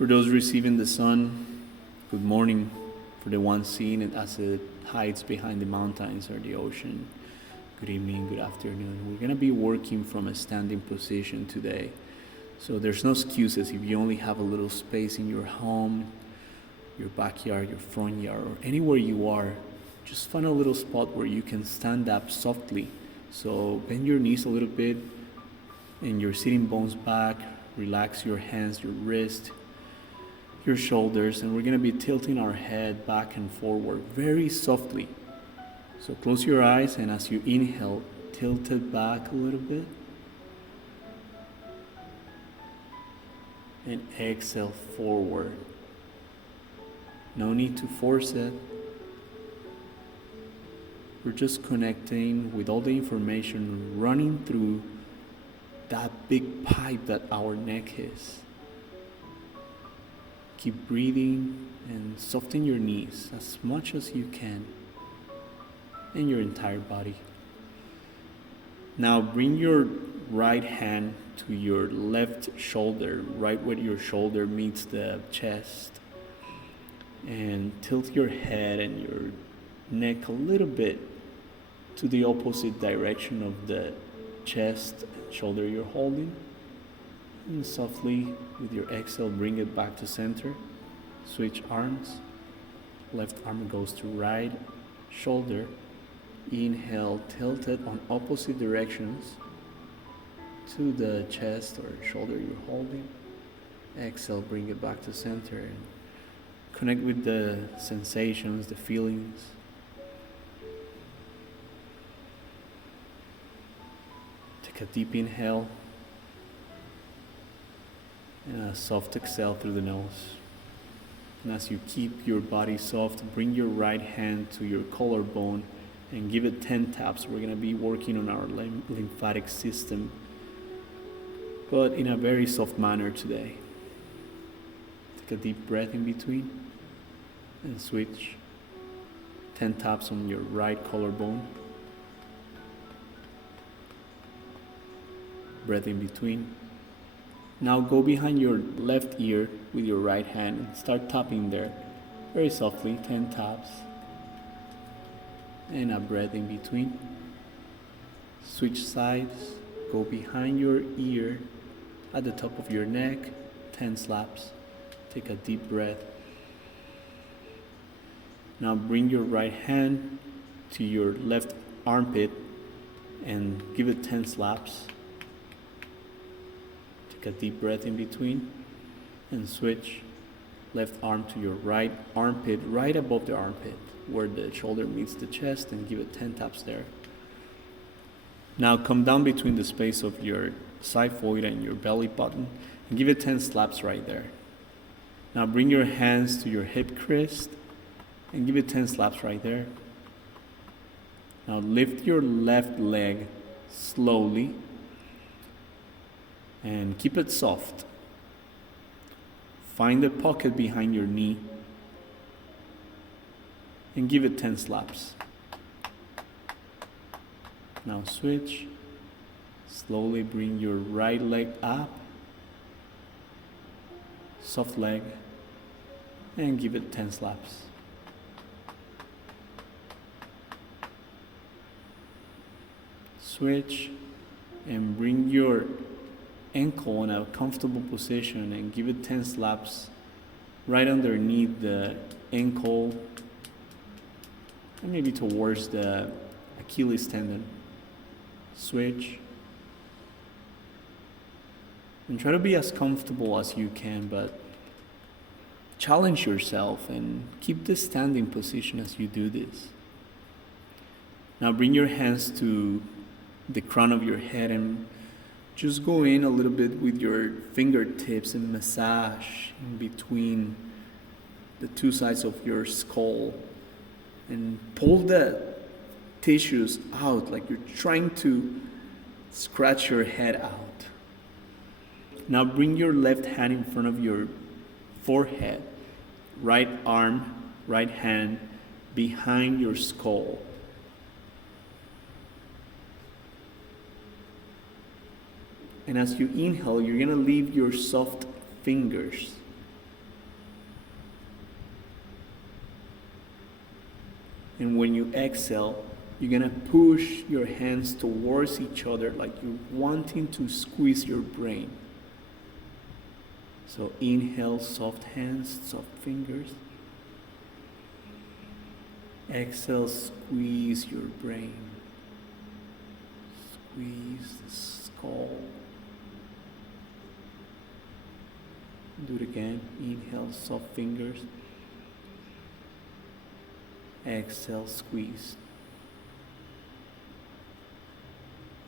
For those receiving the sun, good morning. For the ones seeing it as it hides behind the mountains or the ocean, good evening, good afternoon. We're going to be working from a standing position today. So there's no excuses if you only have a little space in your home, your backyard, your front yard, or anywhere you are. Just find a little spot where you can stand up softly. So bend your knees a little bit and your sitting bones back. Relax your hands, your wrist, your shoulders, and we're going to be tilting our head back and forward very softly. So close your eyes, and as you inhale, tilt it back a little bit. And exhale forward. No need to force it. We're just connecting with all the information running through that big pipe that our neck is. Keep breathing and soften your knees as much as you can and your entire body. Now bring your right hand to your left shoulder, right where your shoulder meets the chest, and tilt your head and your neck a little bit to the opposite direction of the chest and shoulder you're holding. And softly, with your exhale, bring it back to center. Switch arms. Left arm goes to right shoulder. Inhale, tilt it on opposite directions to the chest or shoulder you're holding. Exhale, bring it back to center and connect with the sensations, the feelings. Take a deep inhale and a soft exhale through the nose. And as you keep your body soft, bring your right hand to your collarbone and give it 10 taps. We're going to be working on our lymphatic system, but in a very soft manner today. Take a deep breath in between and switch. 10 taps on your right collarbone. Breath in between. Now go behind your left ear with your right hand and start tapping there very softly, 10 taps. And a breath in between. Switch sides, go behind your ear at the top of your neck, 10 slaps. Take a deep breath. Now bring your right hand to your left armpit and give it 10 slaps. Take a deep breath in between and switch left arm to your right armpit, right above the armpit where the shoulder meets the chest, and give it 10 taps there. Now come down between the space of your xiphoid and your belly button and give it 10 slaps right there. Now bring your hands to your hip crest and give it 10 slaps right there. Now lift your left leg slowly and keep it soft. Find the pocket behind your knee and give it 10 slaps. Now switch. Slowly bring your right leg up, soft leg, and give it 10 slaps. Switch and bring your ankle in a comfortable position and give it 10 slaps right underneath the ankle and maybe towards the Achilles tendon. Switch and try to be as comfortable as you can, but challenge yourself and keep the standing position as you do this. Now bring your hands to the crown of your head and just go in a little bit with your fingertips and massage in between the two sides of your skull and pull the tissues out like you're trying to scratch your head out. Now bring your left hand in front of your forehead, right arm, right hand behind your skull. And as you inhale, you're going to leave your soft fingers And when you exhale, you're gonna push your hands towards each other like you're wanting to squeeze your brain. So inhale, soft hands, soft fingers. Exhale, squeeze your brain. Squeeze the skull. Do it again. Inhale, soft fingers. Exhale, squeeze.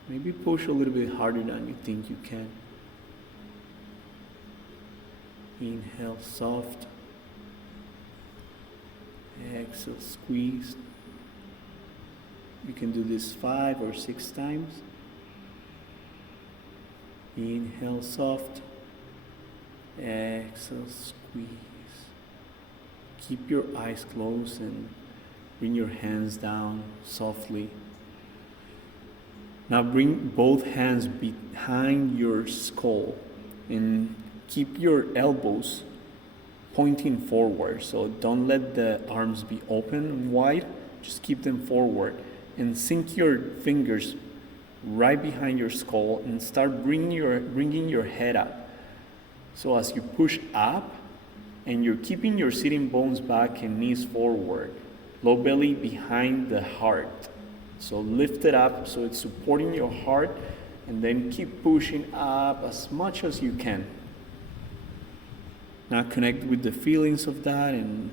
Maybe push a little bit harder than you think you can. Inhale, soft. Exhale, squeeze. You can do this 5 or 6 times. Inhale, soft. Exhale, squeeze. Keep your eyes closed and bring your hands down softly. Now bring both hands behind your skull and keep your elbows pointing forward. So don't let the arms be open and wide, just keep them forward. And sink your fingers right behind your skull and start bringing your head up. So as you push up, and you're keeping your sitting bones back and knees forward, low belly behind the heart. So lift it up so it's supporting your heart, and then keep pushing up as much as you can. Now connect with the feelings of that and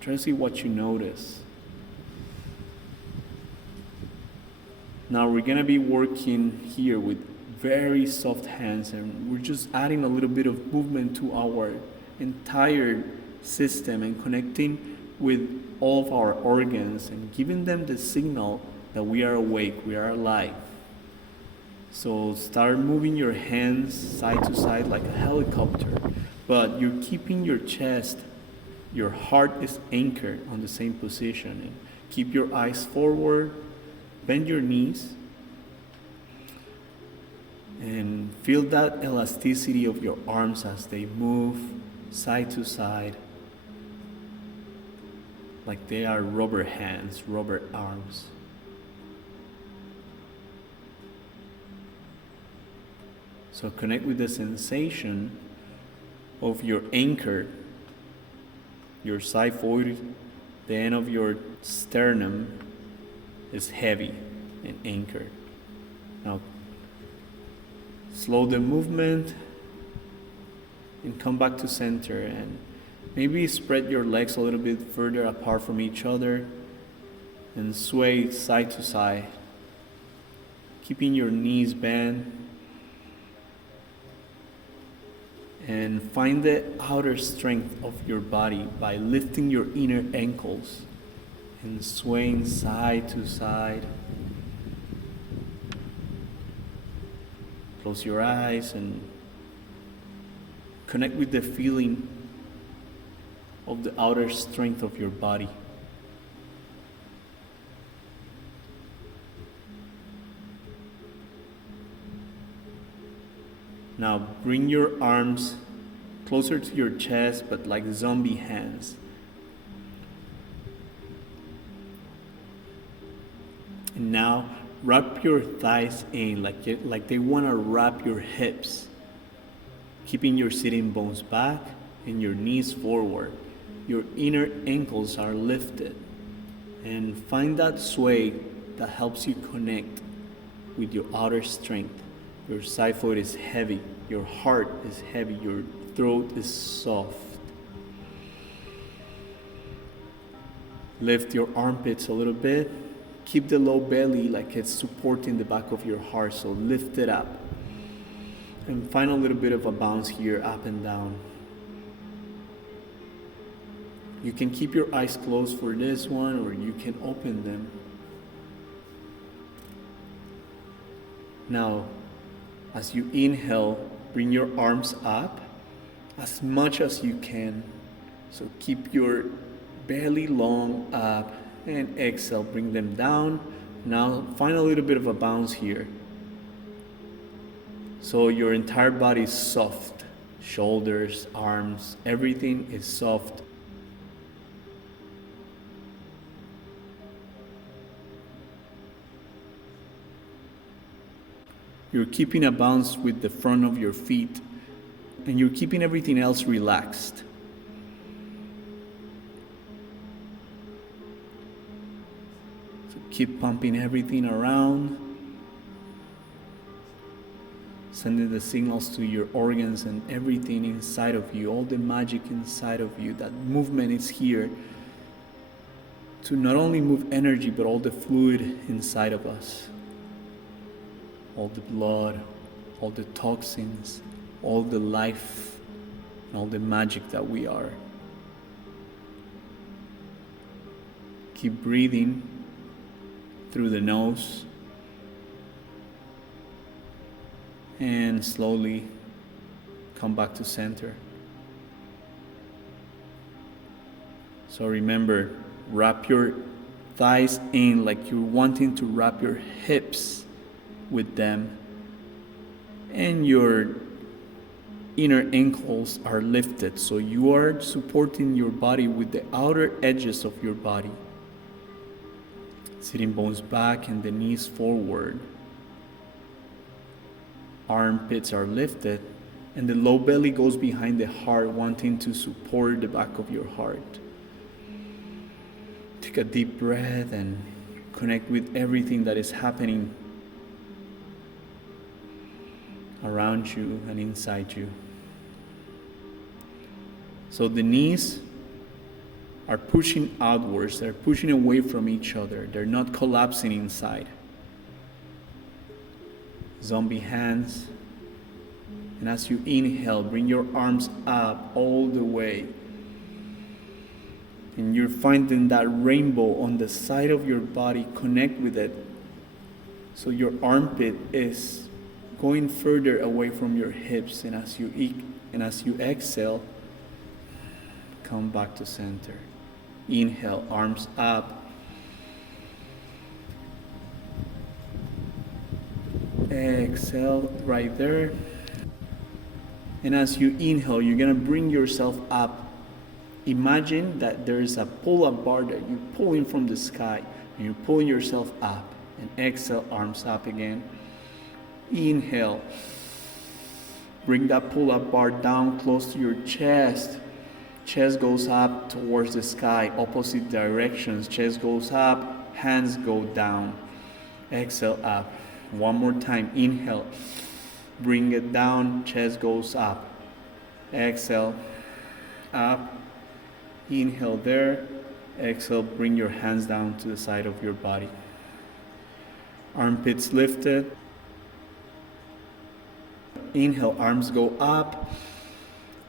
try to see what you notice. Now we're gonna be working here with very soft hands, and we're just adding a little bit of movement to our entire system and connecting with all of our organs and giving them the signal that we are awake, we are alive. So start moving your hands side to side like a helicopter, but you're keeping your chest, your heart is anchored on the same position. And keep your eyes forward, bend your knees, and feel that elasticity of your arms as they move side to side, like they are rubber hands, rubber arms. So connect with the sensation of your anchor, your xiphoid, the end of your sternum is heavy and anchored. Now slow the movement and come back to center, and maybe spread your legs a little bit further apart from each other and sway side to side, keeping your knees bent. And find the outer strength of your body by lifting your inner ankles and swaying side to side. Close your eyes and connect with the feeling of the outer strength of your body. Now bring your arms closer to your chest, but like zombie hands. And now wrap your thighs in like they want to wrap your hips, keeping your sitting bones back and your knees forward. Your inner ankles are lifted, and find that sway that helps you connect with your outer strength. Your xiphoid is heavy, your heart is heavy, your throat is soft. Lift your armpits a little bit. Keep the low belly like it's supporting the back of your heart, so lift it up. And find a little bit of a bounce here, up and down. You can keep your eyes closed for this one, or you can open them. Now, as you inhale, bring your arms up as much as you can. So keep your belly long up, and exhale, bring them down. Now find a little bit of a bounce here. So your entire body is soft. Shoulders, arms, everything is soft. You're keeping a balance with the front of your feet, and you're keeping everything else relaxed. So keep pumping everything around, sending the signals to your organs and everything inside of you, all the magic inside of you. That movement is here to not only move energy, but all the fluid inside of us. All the blood, all the toxins, all the life, and all the magic that we are. Keep breathing through the nose and slowly come back to center. So remember, wrap your thighs in like you're wanting to wrap your hips with them, and your inner ankles are lifted, so you are supporting your body with the outer edges of your body. Sitting bones back and the knees forward. Armpits are lifted, and the low belly goes behind the heart, wanting to support the back of your heart. Take a deep breath and connect with everything that is happening around you and inside you. So the knees are pushing outwards, they're pushing away from each other, they're not collapsing inside. Zombie hands. And as you inhale, bring your arms up all the way. And you're finding that rainbow on the side of your body, connect with it. So your armpit is going further away from your hips, and as you exhale, come back to center. Inhale, arms up. Exhale right there. And as you inhale, you're gonna bring yourself up. Imagine that there is a pull-up bar that you're pulling from the sky, and you're pulling yourself up. And exhale, arms up again. Inhale. Bring that pull-up bar down close to your chest. Chest goes up towards the sky, opposite directions. Chest goes up, hands go down. Exhale, up. One more time. Inhale. Bring it down, chest goes up. Exhale, up. Inhale there. Exhale, bring your hands down to the side of your body. Armpits lifted. Inhale, arms go up.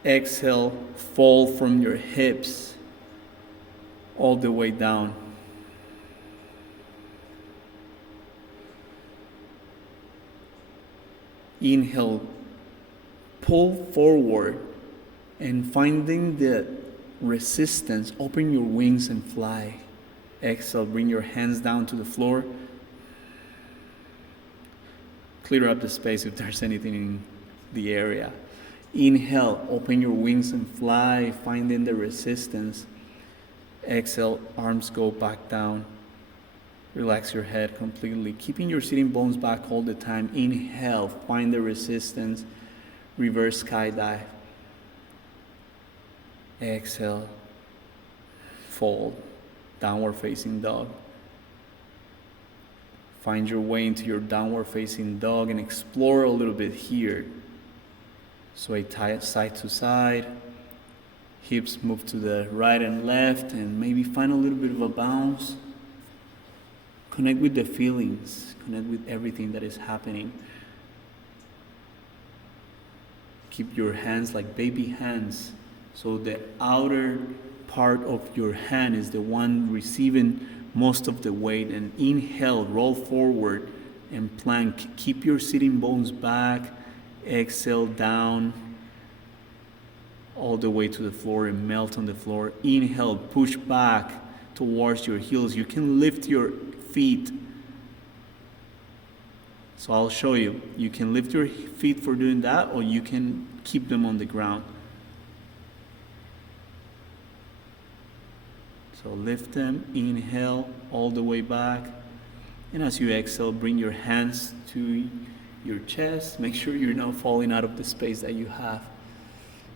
Exhale, fold from your hips all the way down. Inhale, pull forward, and finding the resistance, open your wings and fly. Exhale, bring your hands down to the floor. Clear up the space if there's anything in the area. Inhale, open your wings and fly, finding the resistance. Exhale, arms go back down. Relax your head completely, keeping your sitting bones back all the time. Inhale, find the resistance. Reverse skydive. Exhale, fold, downward facing dog. Find your way into your downward facing dog and explore a little bit here. Sway side to side. Hips move to the right and left, and maybe find a little bit of a bounce. Connect with the feelings, connect with everything that is happening. Keep your hands like baby hands, so the outer part of your hand is the one receiving most of the weight. And inhale, roll forward and plank. Keep your sitting bones back. Exhale, down all the way to the floor and melt on the floor. Inhale, push back towards your heels. You can lift your feet. So I'll show you. You can lift your feet for doing that, or you can keep them on the ground. So lift them, inhale all the way back. And as you exhale, bring your hands to your chest. Make sure you're not falling out of the space that you have.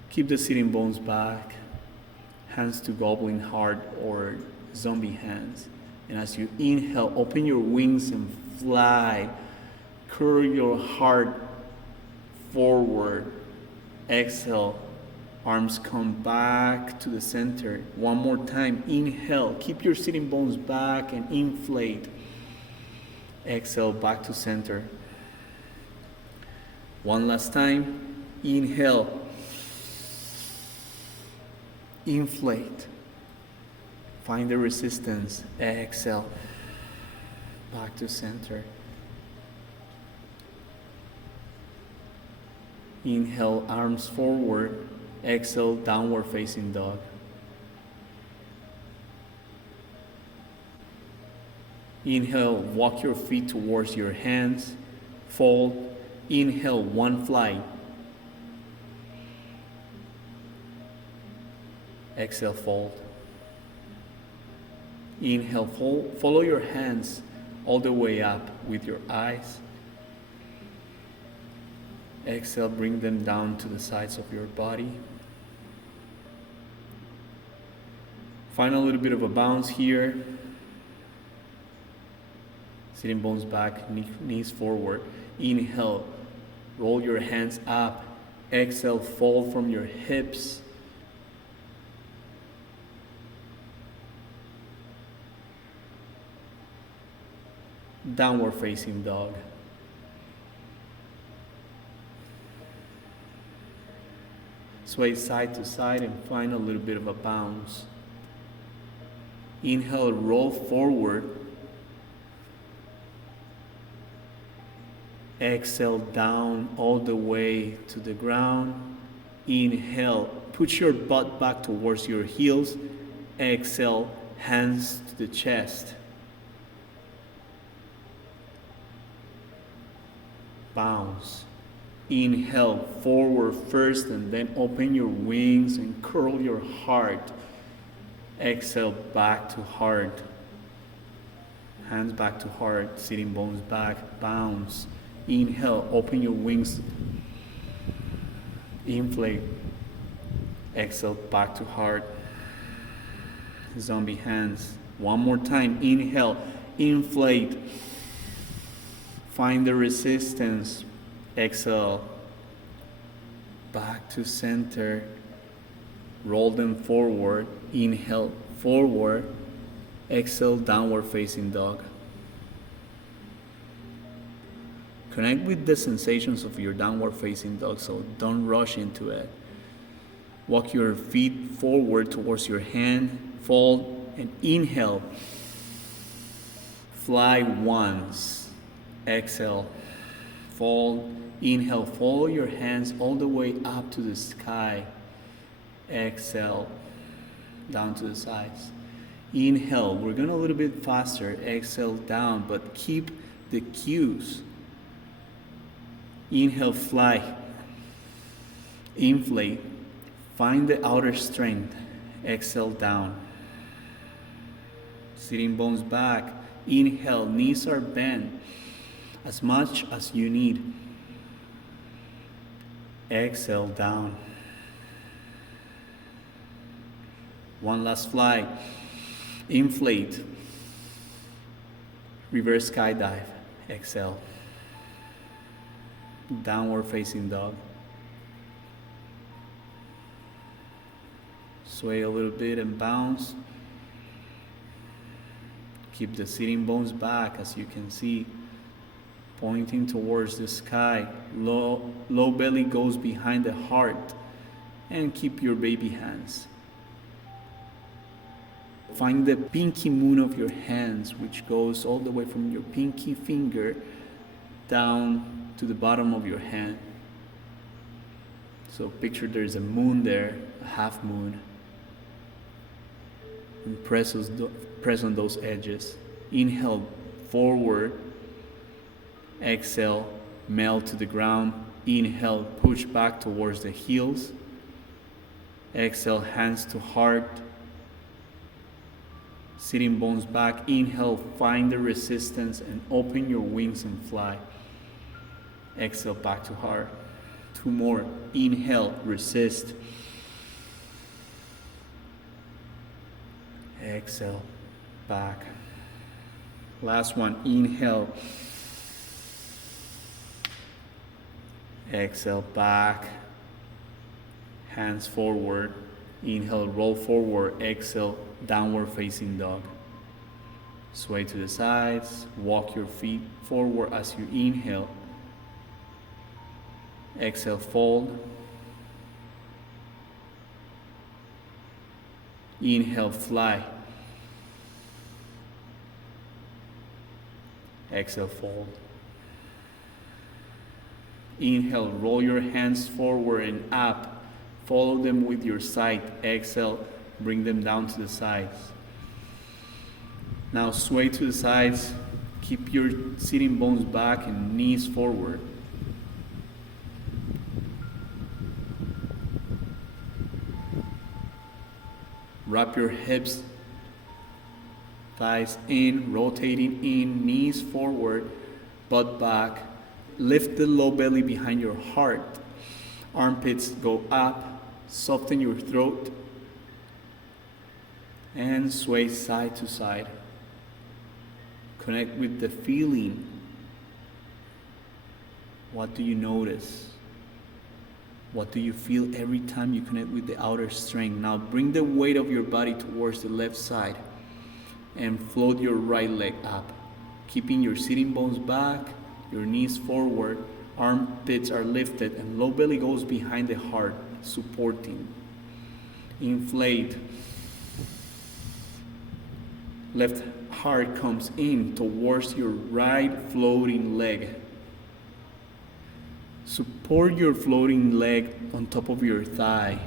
Keep the sitting bones back, hands to goblin heart or zombie hands. And as you inhale, open your wings and fly. Curl your heart forward. Exhale, arms come back to the center. One more time, inhale, keep your sitting bones back and inflate. Exhale, back to center. One last time, inhale, inflate. Find the resistance. Exhale, back to center. Inhale, arms forward. Exhale, downward facing dog. Inhale, walk your feet towards your hands. Fold. Inhale, one fly. Exhale, fold. Inhale, fold. Follow your hands all the way up with your eyes. Exhale, bring them down to the sides of your body. Find a little bit of a bounce here. Sitting bones back, knees forward. Inhale, roll your hands up. Exhale, fold from your hips. Downward facing dog. Sway side to side and find a little bit of a bounce. Inhale, roll forward. Exhale, down all the way to the ground. Inhale, put your butt back towards your heels. Exhale, hands to the chest. Bounce. Inhale, forward first and then open your wings and curl your heart. Exhale, back to heart. Hands back to heart, sitting bones back, bounce. Inhale, open your wings. Inflate. Exhale, back to heart. Zombie hands. One more time. Inhale, inflate. Find the resistance. Exhale, back to center. Roll them forward. Inhale, forward. Exhale, downward facing dog. Connect with the sensations of your downward facing dog, so don't rush into it. Walk your feet forward towards your hand. Fold and inhale. Fly once. Exhale, fold. Inhale, follow your hands all the way up to the sky. Exhale, down to the sides. Inhale, we're going a little bit faster. Exhale, down, but keep the cues. Inhale, fly. Inflate. Find the outer strength. Exhale, down. Sitting bones back. Inhale, knees are bent as much as you need. Exhale, down. One last fly. Inflate. Reverse skydive. Exhale. Downward facing dog. Sway a little bit and bounce. Keep the sitting bones back, as you can see, pointing towards the sky. Low belly goes behind the heart. And keep your baby hands. Find the pinky moon of your hands, which goes all the way from your pinky finger down to the bottom of your hand. So picture there's a moon there, a half moon. And press on those edges. Inhale, forward. Exhale, melt to the ground. Inhale, push back towards the heels. Exhale, hands to heart. Sitting bones back. Inhale, find the resistance and open your wings and fly. Exhale, back to heart. 2 more. Inhale, resist. Exhale, back. Last one. Inhale. Exhale, back. Hands forward. Inhale, roll forward. Exhale, downward facing dog. Sway to the sides. Walk your feet forward as you inhale. Exhale, fold. Inhale, fly. Exhale, fold. Inhale, roll your hands forward and up. Follow them with your sight. Exhale, bring them down to the sides. Now sway to the sides. Keep your sitting bones back and knees forward. Wrap your hips, thighs in, rotating in, knees forward, butt back. Lift the low belly behind your heart. Armpits go up, soften your throat, and sway side to side. Connect with the feeling. What do you notice? What do you feel every time you connect with the outer strength? Now bring the weight of your body towards the left side and float your right leg up. Keeping your sitting bones back, your knees forward, armpits are lifted, and low belly goes behind the heart, supporting. Inflate. Left heart comes in towards your right floating leg. Support your floating leg on top of your thigh.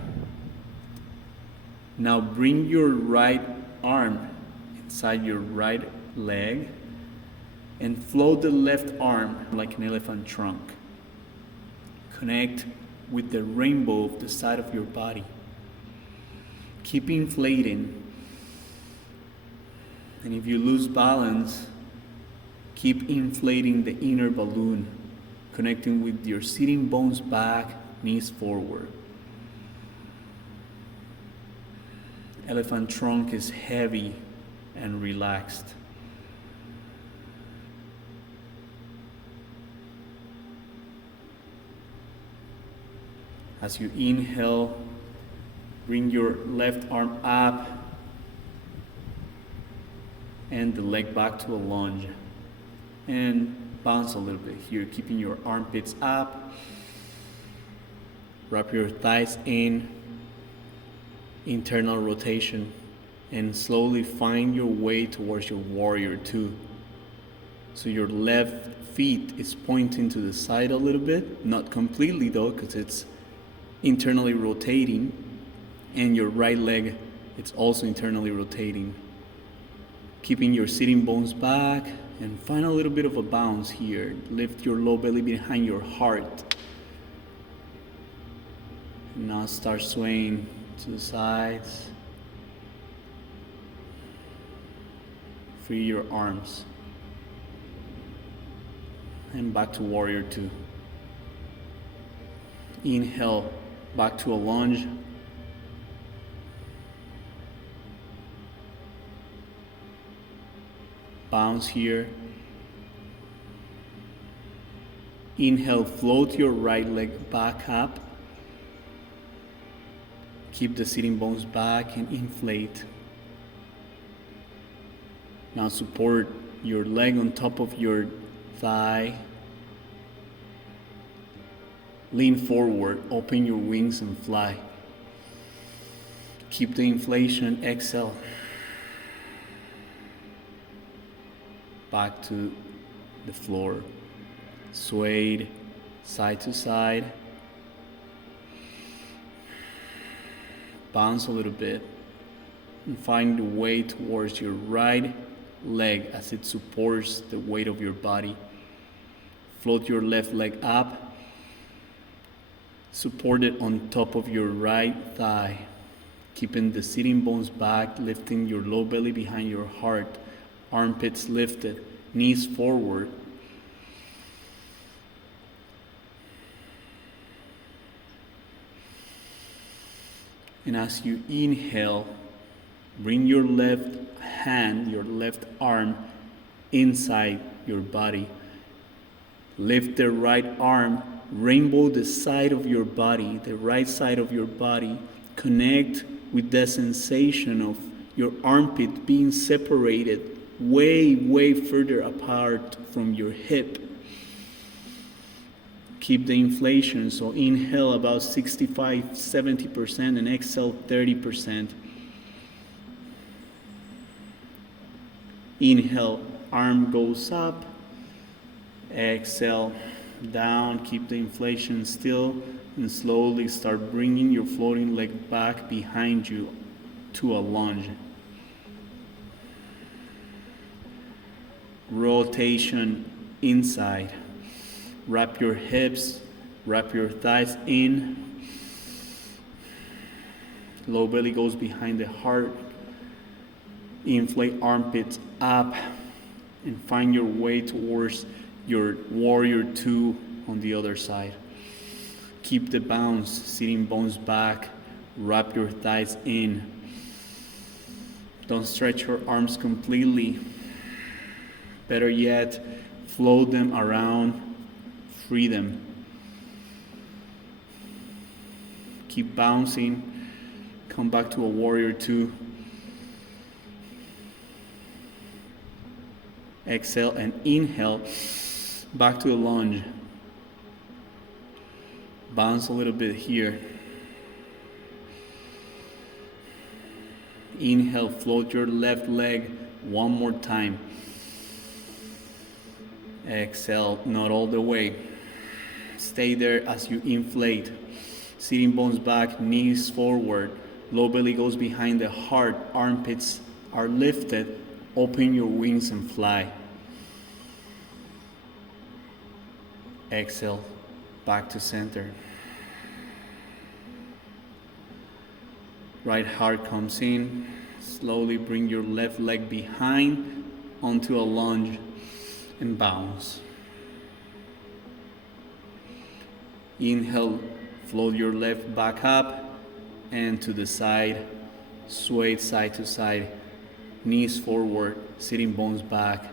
Now bring your right arm inside your right leg and float the left arm like an elephant trunk. Connect with the rainbow of the side of your body. Keep inflating. And if you lose balance, keep inflating the inner balloon, connecting with your sitting bones back, knees forward. Elephant trunk is heavy and relaxed. As you inhale, bring your left arm up and the leg back to a lunge. And bounce a little bit here, keeping your armpits up. Wrap your thighs in, internal rotation, and slowly find your way towards your warrior two. So your left feet is pointing to the side a little bit, not completely though, because it's internally rotating, and your right leg, it's also internally rotating. Keeping your sitting bones back, and find a little bit of a bounce here. Lift your low belly behind your heart. And now start swaying to the sides. Free your arms. And back to warrior two. Inhale, back to a lunge. Bounce here. Inhale, float your right leg back up. Keep the sitting bones back and inflate. Now support your leg on top of your thigh. Lean forward, open your wings and fly. Keep the inflation, exhale. Back to the floor. Swayed side to side. Bounce a little bit and find the way towards your right leg as it supports the weight of your body. Float your left leg up. Support it on top of your right thigh. Keeping the sitting bones back, lifting your low belly behind your heart. Armpits lifted, knees forward. And as you inhale, bring your left hand, your left arm inside your body. Lift the right arm, rainbow the side of your body, the right side of your body. Connect with the sensation of your armpit being separated way, way further apart from your hip. Keep the inflation, so inhale about 65-70% and exhale 30%. Inhale, arm goes up. Exhale, down. Keep the inflation still and slowly start bringing your floating leg back behind you to a lunge. Rotation inside. Wrap your hips, wrap your thighs in. Low belly goes behind the heart. Inflate armpits up and find your way towards your warrior two on the other side. Keep the bounce, sitting bones back. Wrap your thighs in. Don't stretch your arms completely. Better yet, float them around. Free them. Keep bouncing. Come back to a warrior two. Exhale and inhale. Back to a lunge. Bounce a little bit here. Inhale, float your left leg one more time. Exhale, not all the way. Stay there as you inflate. Sitting bones back, knees forward. Low belly goes behind the heart. Armpits are lifted. Open your wings and fly. Exhale, back to center. Right heart comes in. Slowly bring your left leg behind onto a lunge and bounce. Inhale, float your left back up and to the side. Sway side to side. Knees forward, sitting bones back.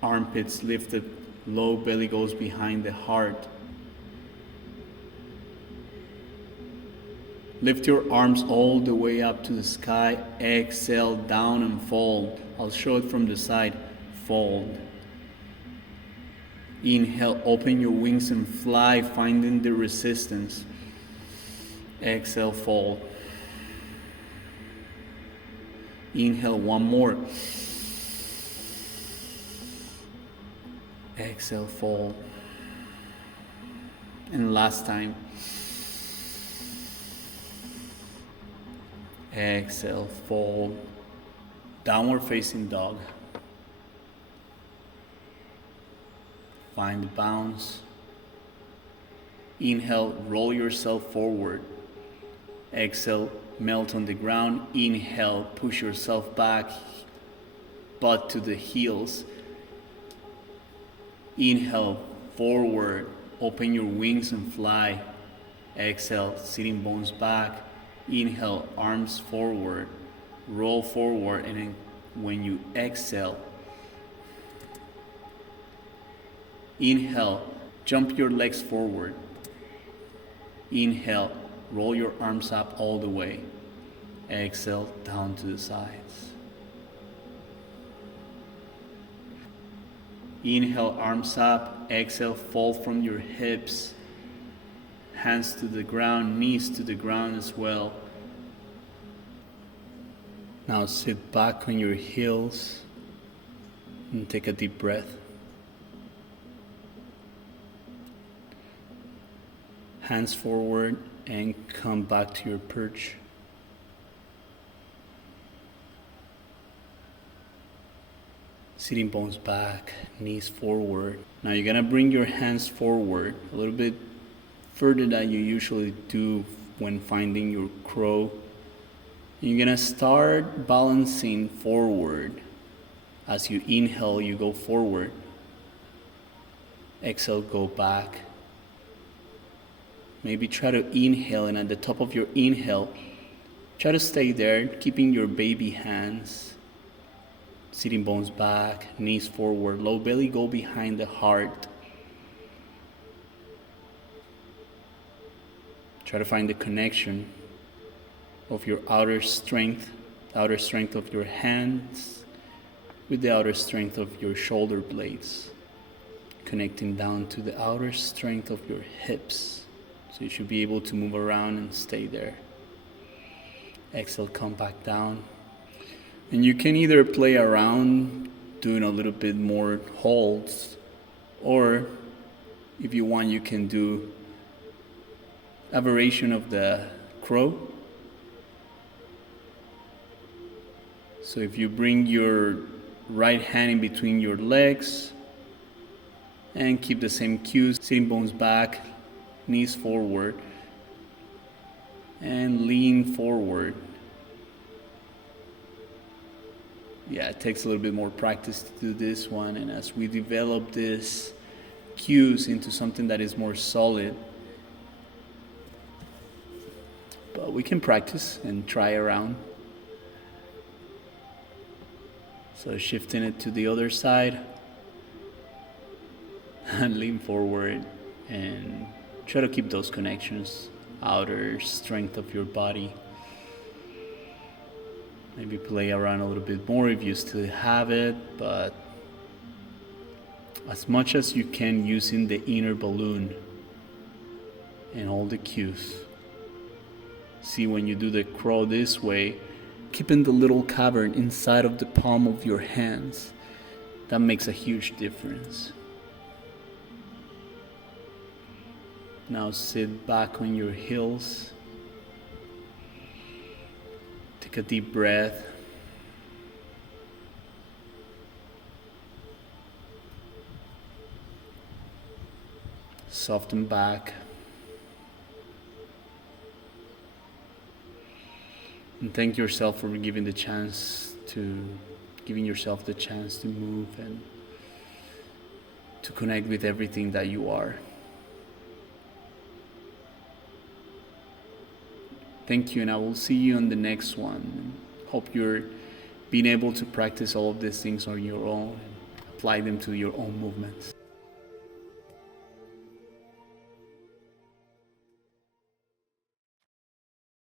Armpits lifted, low belly goes behind the heart. Lift your arms all the way up to the sky. Exhale, down and fold. I'll show it from the side. Fold. Inhale, open your wings and fly, finding the resistance. Exhale, fold. Inhale, one more. Exhale, fold. And last time. Exhale, fold. Downward facing dog. Find the bounce. Inhale, roll yourself forward. Exhale, melt on the ground. Inhale, push yourself back, butt to the heels. Inhale, forward, open your wings and fly. Exhale, sitting bones back. Inhale, arms forward, roll forward, and then when you exhale, inhale, jump your legs forward. Inhale, roll your arms up all the way. Exhale, down to the sides. Inhale, arms up. Exhale, fold from your hips. Hands to the ground, knees to the ground as well. Now sit back on your heels and take a deep breath. Hands forward and come back to your perch. Sitting bones back, knees forward. Now you're gonna bring your hands forward a little bit further than you usually do when finding your crow. You're gonna start balancing forward. As you inhale, you go forward. Exhale, go back. Maybe try to inhale, and at the top of your inhale, try to stay there, keeping your baby hands, sitting bones back, knees forward, low belly go behind the heart. Try to find the connection of your outer strength of your hands with the outer strength of your shoulder blades, connecting down to the outer strength of your hips. So you should be able to move around and stay there. Exhale, come back down. And you can either play around doing a little bit more holds, or if you want, you can do a variation of the crow. So if you bring your right hand in between your legs and keep the same cues, sitting bones back, knees forward, and lean forward. Yeah, it takes a little bit more practice to do this one, and as we develop this cues into something that is more solid, but we can practice and try around. So shifting it to the other side and lean forward and try to keep those connections, outer strength of your body. Maybe play around a little bit more if you still have it, but as much as you can using the inner balloon and all the cues. See, when you do the crow this way, keeping the little cavern inside of the palm of your hands, that makes a huge difference. Now sit back on your heels. Take a deep breath. Soften back. And thank yourself for giving yourself the chance to move and to connect with everything that you are. Thank you, and I will see you on the next one. Hope you're being able to practice all of these things on your own and apply them to your own movements.